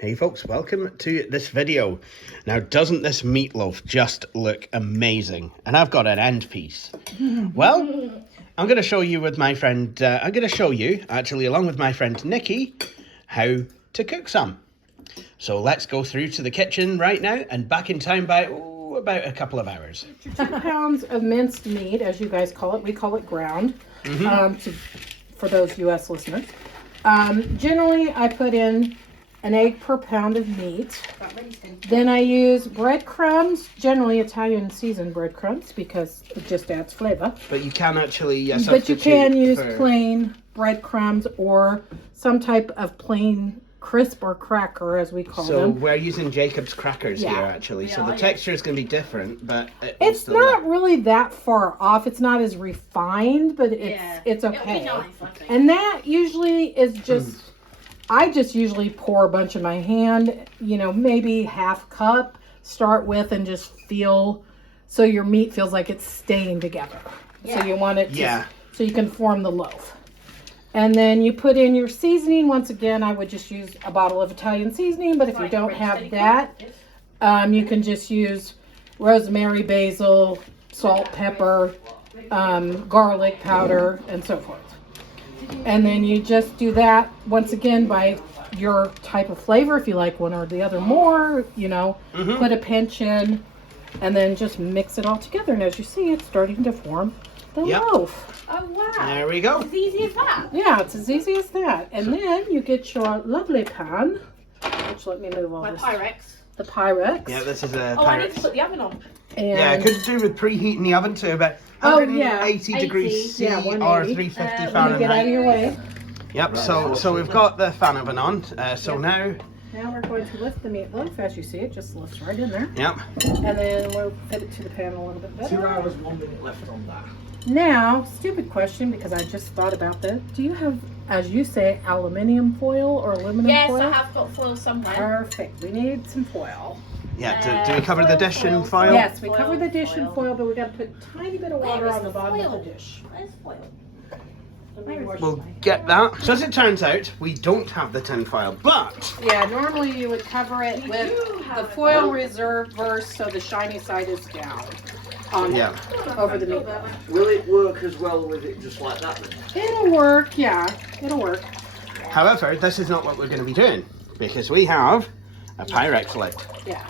Hey folks, welcome to this video. Now, doesn't this meatloaf just look amazing? And I've got an end piece. Well, I'm going to show you with my friend, actually, along with my friend Nicci, how to cook some. So let's go through to the kitchen right now and back in time by about a couple of hours. 2 pounds of minced meat, as you guys call it. We call it ground, for those U.S. listeners. Generally, I put in an egg per pound of meat. Then I use breadcrumbs, generally Italian seasoned breadcrumbs, because it just adds flavor. But you can actually But you can use plain breadcrumbs or some type of plain crisp or cracker, as we call them. So we're using Jacob's crackers here, actually. So the texture is going to be different, but it's not really that far off. It's not as refined, but it's okay. Nice, and that usually is just... I just usually pour a bunch in my hand, maybe half cup, start with, and just feel, so your meat feels like it's staying together. Yeah. So you want it to, so you can form the loaf. And then you put in your seasoning. Once again, I would just use a bottle of Italian seasoning, but if you don't have that, you can just use rosemary, basil, salt, pepper, garlic powder, and so forth. And then you just do that once again by your type of flavor. If you like one or the other more, put a pinch in and then just mix it all together. And as you see, it's starting to form the loaf. Oh, wow. There we go. It's as easy as that. Yeah, it's as easy as that. And then you get your lovely pan, which let me move all this. Pyrex. The Pyrex. Yeah, this is a Pyrex. Oh, I need to put the oven on. And yeah, it could do with preheating the oven to about 180 degrees C or 350 Fahrenheit. Let me get out of your way. Yep, so we've got the fan oven on. Now we're going to lift the meatloaf. As you see, it just lifts right in there. Yep. And then we'll fit it to the pan a little bit better. 2 hours, 1 minute left on that. Now, stupid question, because I just thought about this. Do you have, as you say, aluminium foil or aluminum foil? Yes, I have got foil somewhere. Perfect. We need some foil. Yeah, do we cover the dish in foil? Yes, we cover the dish in foil, but we got to put a tiny bit of water on the bottom of the dish. Where's foil? We'll get that. So as it turns out, we don't have the tin foil, but... Yeah, normally you would cover it with the foil reverse so the shiny side is down. Over the meat. Will it work as well with it just like that then? It'll work, yeah. It'll work. However, this is not what we're going to be doing, because we have a Pyrex lid. Yeah.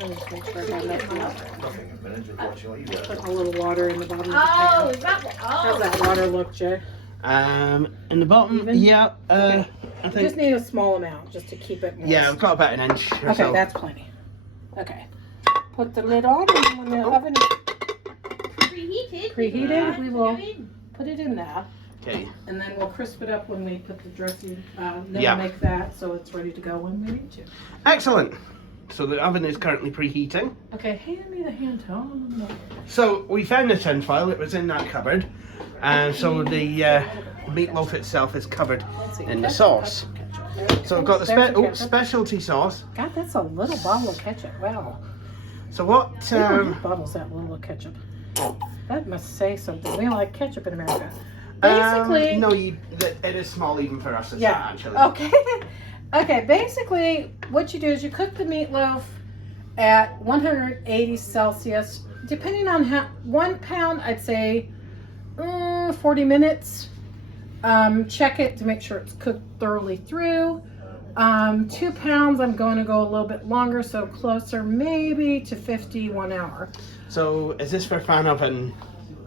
Let me just make sure I have enough. Nothing a minute, just watching what you do. Put a little water in the bottom of the pan. Oh, is that what? Oh. How's that water look, Jay? In the bottom, Even? yeah, Okay. I think... You just need a small amount, just to keep it moist. Yeah, I've got about an inch or Okay, so. that's plenty. Okay. Put the lid on, and when the oven is preheated, we will put it in there. Okay. And then we'll crisp it up when we put the dressing, then we'll make that so it's ready to go when we need to. Excellent. So the oven is currently preheating. Okay, hand me the hand towel. So we found the tin foil, it was in that cupboard. And so the meatloaf itself is covered in the sauce. So we've got the specialty sauce. God, that's a little bottle of ketchup. Wow. So what... We don't have bottles that little of ketchup. That must say something. We don't like ketchup in America. Basically... no, it is small even for us, actually. Okay. Okay, basically what you do is you cook the meatloaf at 180 Celsius. Depending on 1 pound, I'd say 40 minutes. Check it to make sure it's cooked thoroughly through. 2 pounds, I'm going to go a little bit longer, so closer maybe to 50, 1 hour. So is this for fan oven?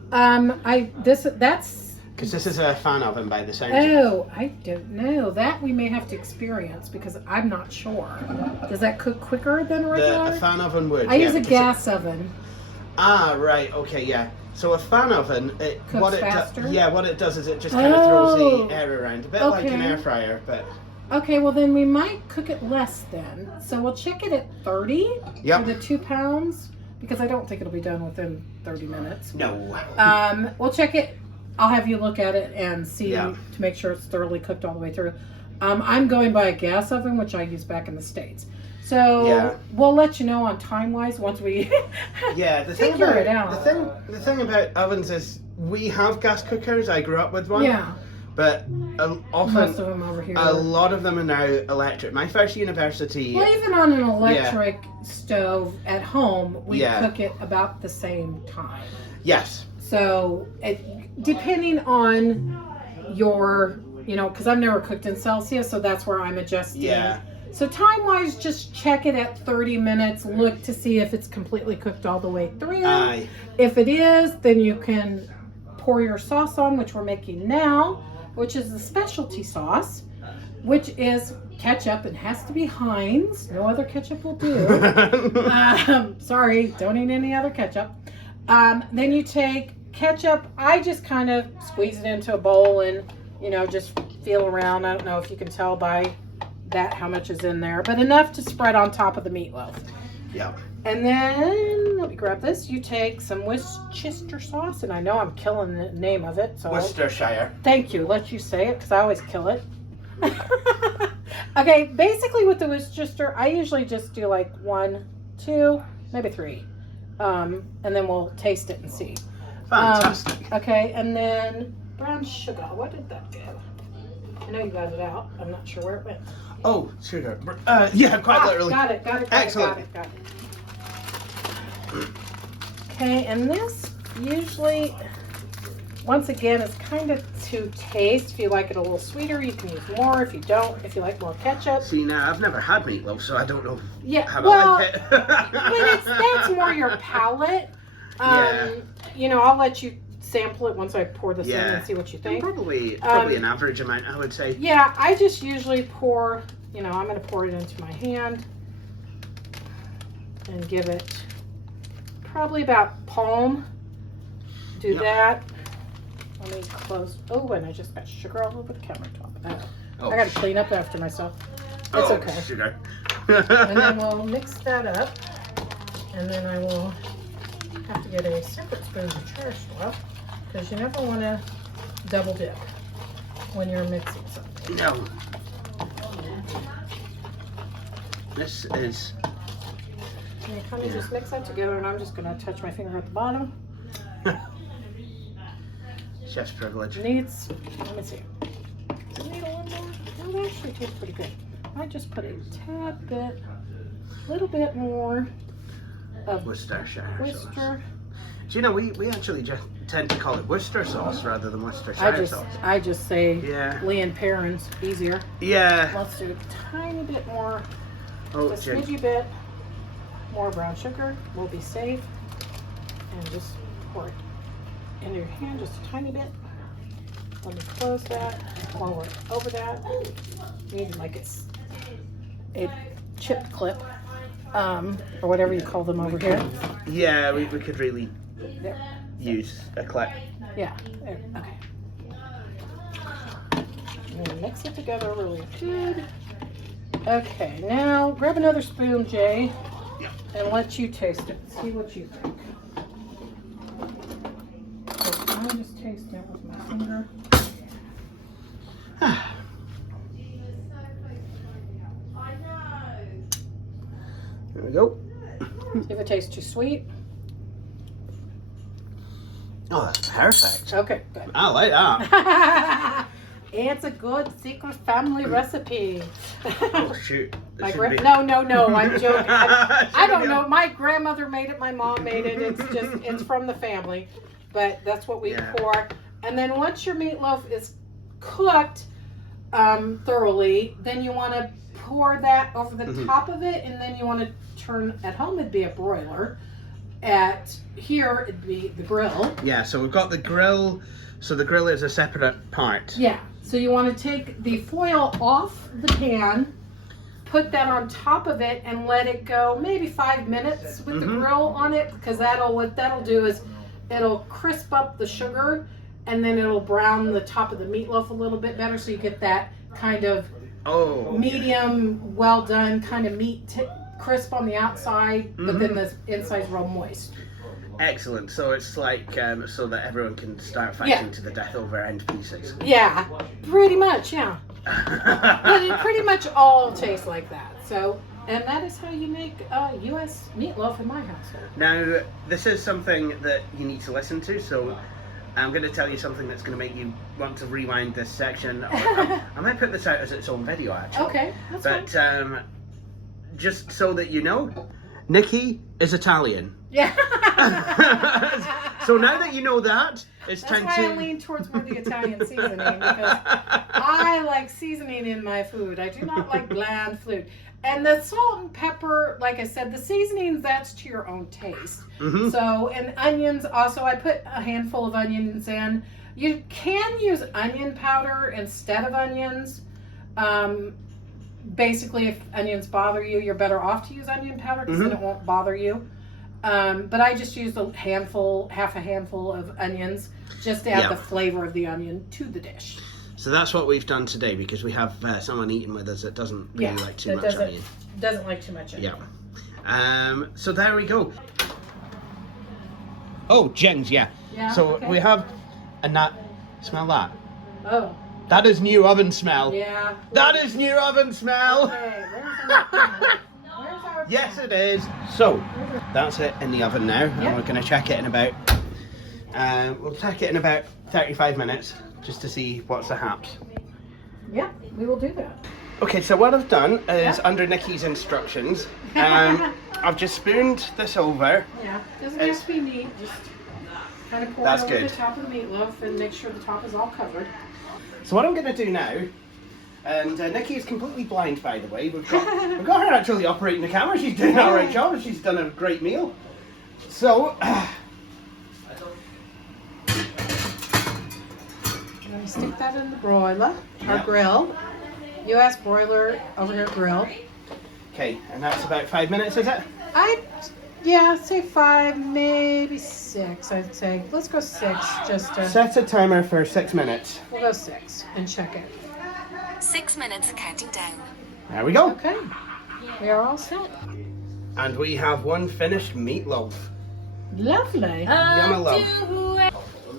That's... Because this is a fan oven by the sound. Oh, I don't know. That we may have to experience because I'm not sure. Does that cook quicker than regular? A fan oven would. I use a gas oven. Ah, right. Okay, yeah. So a fan oven, what it does is it just kind of throws the air around, a bit like an air fryer, but. Okay, well then we might cook it less then. So we'll check it at 30 for the 2 pounds because I don't think it'll be done within 30 minutes. No. We'll check it. I'll have you look at it and see to make sure it's thoroughly cooked all the way through. I'm going by a gas oven, which I use back in the States. So we'll let you know on time-wise once we figure it out. The thing about ovens is we have gas cookers. I grew up with one. Yeah. But often, Most of them over here. a lot of them are now electric. My first university. Well, even on an electric stove at home, we Yeah. cook it about the same time. Yes. So, depending on your, because I've never cooked in Celsius, so that's where I'm adjusting. Yeah. So time-wise, just check it at 30 minutes. Look to see if it's completely cooked all the way through. Aye. If it is, then you can pour your sauce on, which we're making now, which is the specialty sauce, which is ketchup and has to be Heinz. No other ketchup will do. Sorry, don't eat any other ketchup. Then you take ketchup. I just kind of squeeze it into a bowl and, just feel around. I don't know if you can tell by that how much is in there, but enough to spread on top of the meatloaf. Yeah. And then, let me grab this. You take some Worcestershire sauce, and I know I'm killing the name of it. So Worcestershire. thank you. Let you say it, because I always kill it. Okay, basically with the Worcestershire, I usually just do like 1, 2, maybe 3. And then we'll taste it and see. Fantastic. Okay, and then brown sugar. What did that go? I know you got it out. I'm not sure where it went. Oh, sugar. Yeah, quite literally. Got it. Excellent. Got it. Okay, and this usually, once again, is kind of to taste. If you like it a little sweeter, you can use more. If you don't, if you like more ketchup. See, now I've never had meatloaf, so I don't know Yeah, how well, I like it. but that's more your palate. I'll let you sample it once I pour this in and see what you think. Probably an average amount, I would say. Yeah, I just usually pour, I'm going to pour it into my hand and give it probably about palm. Do that. Let me close. Oh, and I just got sugar all over the countertop. Oh, I got to clean up after myself. It's okay. Sugar. And then we'll mix that up. And then I will have to get a separate spoon to char swap, because you never want to double dip when you're mixing something. No. This is... And you kind of just mix that together, and I'm just going to touch my finger at the bottom. Chef's privilege. Needs, let me see. Does it need a little more? No, that actually tastes pretty good. I just put a little bit more of Worcestershire sauce. Worcester. Do you know, we actually just tend to call it Worcester sauce rather than Worcestershire sauce. I just say Lee and Perrins, easier. Yeah. Let's do a tiny bit more, Oh, a smidgy bit more brown sugar. We'll be safe. And just pour it into your hand just a tiny bit. Let me close that while we're over that. You need like a chip clip, or whatever you call them over here. Yeah, we could really There. use a clip. Yeah, there, okay. And then mix it together really good. Okay, now grab another spoon, Jay, and let you taste it. See what you think. So I'm just tasting it with my finger. There we go. See if it tastes too sweet. Oh, that's perfect. Okay, good. I like that. It's a good secret family recipe. Oh, shoot. No, I'm joking. I don't know. My grandmother made it. My mom made it. It's from the family, but that's what we pour. And then once your meatloaf is cooked thoroughly, then you want to pour that over the top of it, and then you want to turn. At home, it'd be a broiler. Here, it'd be the grill. Yeah, so we've got the grill. So the grill is a separate part. Yeah. So you want to take the foil off the pan, put that on top of it, and let it go maybe 5 minutes with the grill on it, because what that'll do is it'll crisp up the sugar, and then it'll brown the top of the meatloaf a little bit better, so you get that kind of medium, well done kind of meat crisp on the outside, but then the inside's real moist. Excellent. So it's like so that everyone can start fighting to the death over end pieces. Yeah, pretty much. Yeah, but it pretty much all tastes like that. So, and that is how you make U.S. meatloaf in my household. Now, this is something that you need to listen to. So, I'm going to tell you something that's going to make you want to rewind this section. I might put this out as its own video, actually. Okay, that's But fine. just so that you know, Nicci is Italian. Yeah. So now that you know that, it's That's time why to... I lean towards more the Italian seasoning, because I like seasoning in my food. I do not like bland food. And the salt and pepper, like I said, the seasonings, that's to your own taste. Mhm. So, and onions also, I put a handful of onions in. You can use onion powder instead of onions. Basically, if onions bother you, you're better off to use onion powder because then it won't bother you. But I just used half a handful of onions just to add the flavor of the onion to the dish. So that's what we've done today, because we have someone eating with us that doesn't really like too much onion. Doesn't like too much onion. Yeah. So there we go. Oh, Jens, yeah. So we have a nut. Smell that. Oh. That is new oven smell. Yeah. That is new oven smell. Okay, where's our Yes, it is. So that's it in the oven now, and we're going to check it in about. We'll check it in about 35 minutes just to see what's the haps. Yeah, we will do that. Okay, so what I've done is under Nicci's instructions, I've just spooned this over. Yeah, doesn't have to be neat. Just kind of pour it over the top of the meatloaf and make sure the top is all covered. So what I'm going to do now, and Nicci is completely blind, by the way. We've got her actually operating the camera. She's doing an alright job, and she's done a great meal. So. Stick that in the broiler, or grill. US broiler, over here grill. Okay, and that's about 5 minutes, is it? I'd say 5, maybe 6, I'd say. Let's go 6, just to... Set a timer for 6 minutes. We'll go 6 and check it. 6 minutes counting down. There we go. Okay, we are all set. And we have one finished meatloaf. Lovely. Yummy love.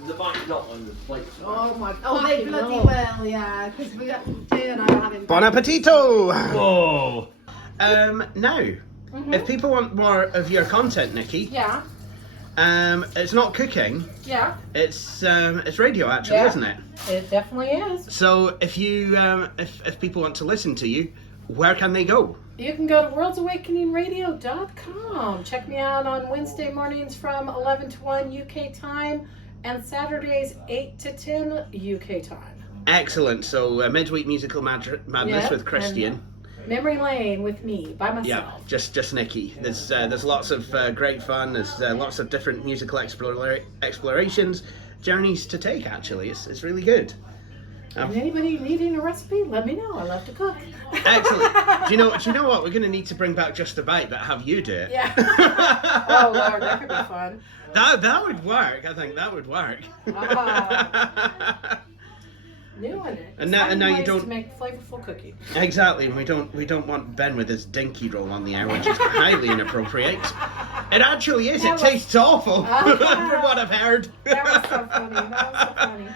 The might not on the plate. Oh my god. Oh, they bloody well, yeah. Because we got Jay and I were having. Bon appetito! Whoa! Now, if people want more of your content, Nicci, Yeah. it's not cooking. Yeah. It's radio, actually, isn't it? It definitely is. So if you if people want to listen to you, where can they go? You can go to worldsawakeningradio.com. Check me out on Wednesday mornings from 11 to 1 UK time and Saturdays 8 to 10 UK time. Excellent. So midweek musical madness with Christian. Memory Lane with me by myself. Yeah, just Nicci. There's lots of great fun. There's lots of different musical explorations, journeys to take. Actually, it's really good. And anybody needing a recipe, let me know. I love to cook. Excellent. Do you know what? We're going to need to bring back Just a Bite, but have you do it. Yeah. Oh Lord, that could be fun. That would work. I think that would work. New in it. And now you don't to make flavorful cooking. Exactly, and we don't want Ben with his dinky roll on the air, which is highly inappropriate. It actually is. It tastes awful, from what I've heard. That was so funny. That was so funny.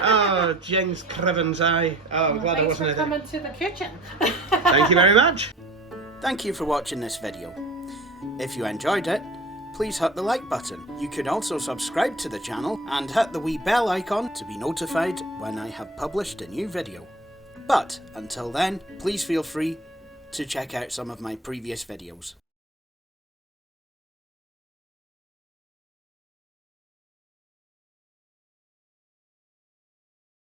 Oh, Jing's Criven's eye. Oh, I'm glad I wasn't Thanks for coming to the kitchen. Thank you very much. Thank you for watching this video. If you enjoyed it, please hit the like button. You could also subscribe to the channel and hit the wee bell icon to be notified when I have published a new video. But until then, please feel free to check out some of my previous videos.